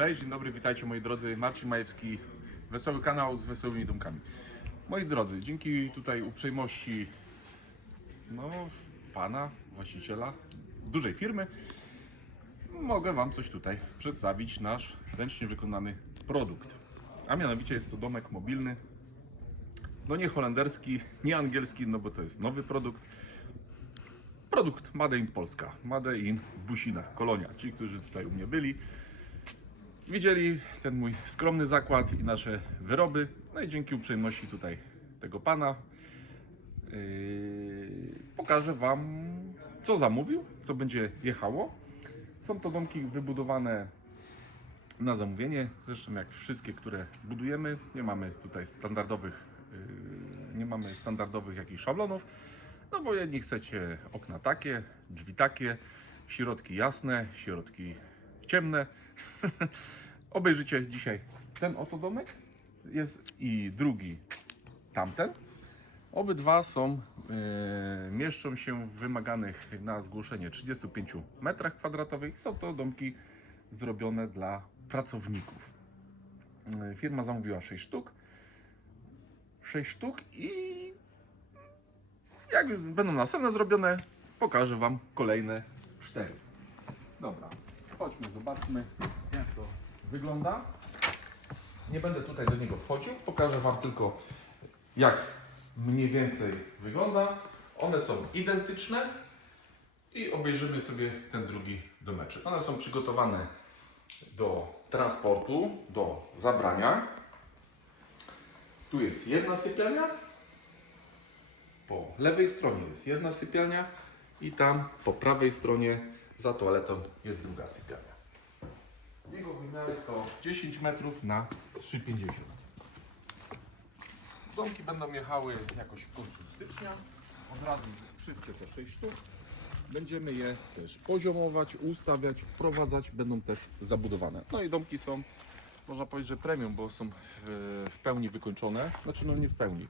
Cześć, dzień dobry, witajcie moi drodzy. Marcin Majewski, Wesoły Kanał z Wesołymi Dumkami. Moi drodzy, dzięki tutaj uprzejmości no, pana, właściciela dużej firmy, mogę Wam coś tutaj przedstawić, nasz ręcznie wykonany produkt. A mianowicie jest to domek mobilny, no nie holenderski, nie angielski, no bo to jest nowy produkt. Produkt Made in Polska, Made in Busina, Kolonia. Ci, którzy tutaj u mnie byli, widzieli ten mój skromny zakład i nasze wyroby. No i dzięki uprzejmości tutaj tego pana yy, pokażę Wam, co zamówił, co będzie jechało. Są to domki wybudowane na zamówienie, zresztą jak wszystkie, które budujemy. Nie mamy tutaj standardowych, yy, nie mamy standardowych jakichś szablonów. No bo jedni chcecie okna takie, drzwi takie, środki jasne, środki ciemne. Obejrzycie dzisiaj ten oto domek. Jest i drugi tamten. Obydwa są, e, mieszczą się w wymaganych na zgłoszenie 35 metrach kwadratowych. Są to domki zrobione dla pracowników. E, Firma zamówiła 6 sztuk. 6 sztuk i jak będą następne zrobione, pokażę Wam kolejne 4. Dobra, chodźmy, zobaczmy jak to wygląda. Nie będę tutaj do niego wchodził, pokażę Wam tylko jak mniej więcej wygląda. One są identyczne i obejrzymy sobie ten drugi domeczek. One są przygotowane do transportu, do zabrania. Tu jest jedna sypialnia, po lewej stronie jest jedna sypialnia i tam po prawej stronie za toaletą jest druga sypialnia. Jego wymiary to 10 metrów na 3,50. Domki będą jechały jakoś w końcu stycznia. Od razu wszystkie te 6 sztuk. Będziemy je też poziomować, ustawiać, wprowadzać. Będą też zabudowane. No i domki są, można powiedzieć, że premium, bo są w, w pełni wykończone. Znaczy, no nie w pełni.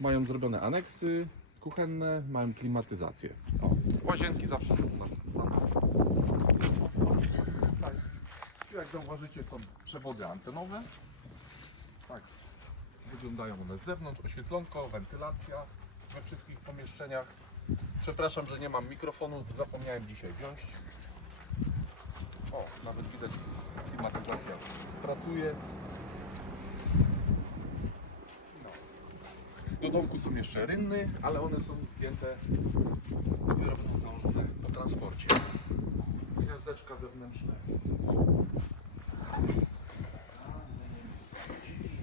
Mają zrobione aneksy kuchenne, mają klimatyzację. O, łazienki zawsze są u nas standardowe. Tak, jak zauważycie są przewody antenowe. Tak, wyglądają one z zewnątrz, oświetlonko, wentylacja we wszystkich pomieszczeniach. Przepraszam, że nie mam mikrofonu, zapomniałem dzisiaj wziąć. O, nawet widać klimatyzacja pracuje. Domku są jeszcze rynny, ale one są zdjęte, dopiero będą założone po transporcie. Gniazdeczka zewnętrzne. A, zdejmiemy guciki,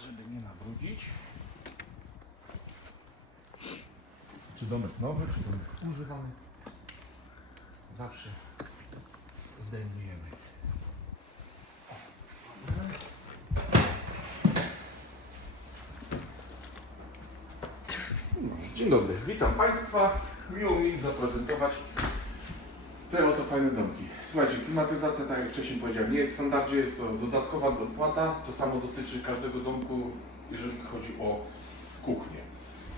żeby nie nabrudzić. Czy domek nowy, czy domek używany. Zawsze zdejmujemy. Dzień dobry, witam Państwa. Miło mi zaprezentować te oto fajne domki. Słuchajcie, klimatyzacja, tak jak wcześniej powiedziałem, nie jest w standardzie, jest to dodatkowa dopłata. To samo dotyczy każdego domku, jeżeli chodzi o kuchnię.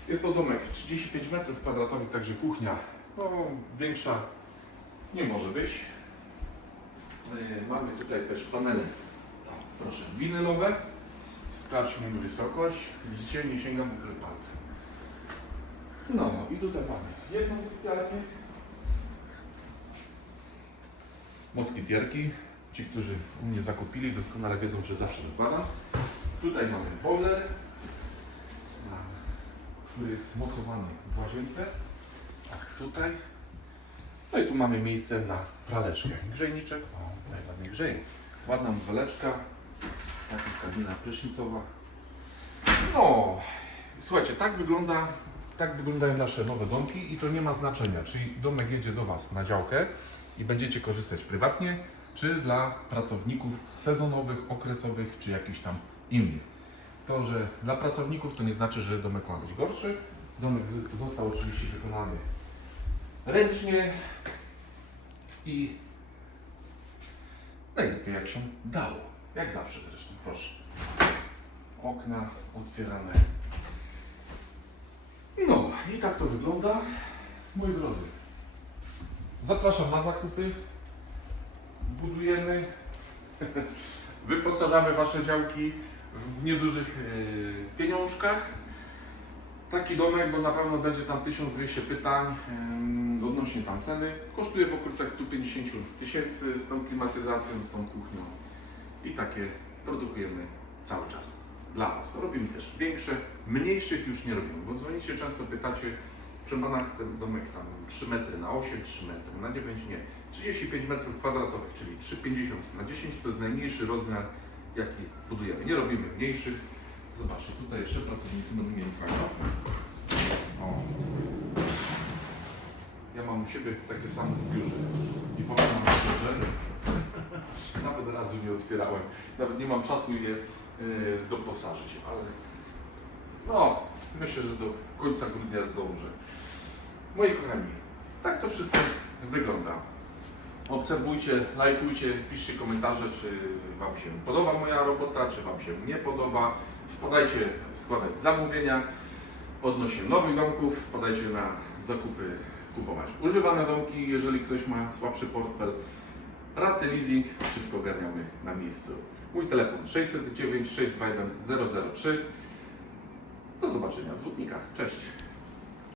Jest to domek 35 metrów kwadratowych, także kuchnia no, większa nie może być. Yy, Mamy tutaj też panele, proszę, winylowe. Sprawdźmy wysokość. Widzicie, nie sięgam w ogóle palcem. No i tutaj mamy jedną sypialnię. Moskitierki. Ci, którzy u mnie zakupili, doskonale wiedzą, że zawsze dokładam. Tutaj mamy boiler, który jest mocowany w łazience. Tak, tutaj. No i tu mamy miejsce na praleczkę. Grzejniczek. O, najładniej grzeje. Ładna weleczka. Jakaś kabina prysznicowa. No, słuchajcie, tak wygląda tak wyglądają nasze nowe domki i to nie ma znaczenia, czy domek jedzie do Was na działkę i będziecie korzystać prywatnie, czy dla pracowników sezonowych, okresowych, czy jakichś tam innych. To, że dla pracowników to nie znaczy, że domek ma być gorszy. Domek został oczywiście wykonany ręcznie i najlepiej jak się dało. Jak zawsze zresztą, proszę. Okna otwierane i tak to wygląda. Moi drodzy, zapraszam na zakupy. budujemy, wyposażamy Wasze działki w niedużych e, pieniążkach. Taki domek, bo na pewno będzie tam 1200 pytań odnośnie tam ceny. Kosztuje w okolicach 150 tysięcy z tą klimatyzacją, z tą kuchnią. I takie produkujemy cały czas dla Was. Robimy też większe, mniejszych już nie robimy, bo dzwonicie często, pytacie, proszę Pana, chcę domek tam 3 metry na 8, 3 metry na 9, nie. 35 metrów kwadratowych, czyli 3,50 na 10 to jest najmniejszy rozmiar, jaki budujemy. Nie robimy mniejszych. Zobaczcie, tutaj jeszcze pracownicy będą mieli fajne. O. Ja mam u siebie takie same w biurze. I powiem Wam szczerze, nawet razu nie otwierałem. Nawet nie mam czasu je doposażyć, ale no, myślę, że do końca grudnia zdążę. Moi kochani, tak to wszystko wygląda. Obserwujcie, lajkujcie, piszcie komentarze, czy Wam się podoba moja robota, czy Wam się nie podoba. Wpadajcie składać zamówienia odnośnie nowych domków, wpadajcie na zakupy, kupować używane domki, jeżeli ktoś ma słabszy portfel. Raty leasing, wszystko ogarniamy na miejscu. Mój telefon 609 621 003. Do zobaczenia w Złotnikach. Cześć!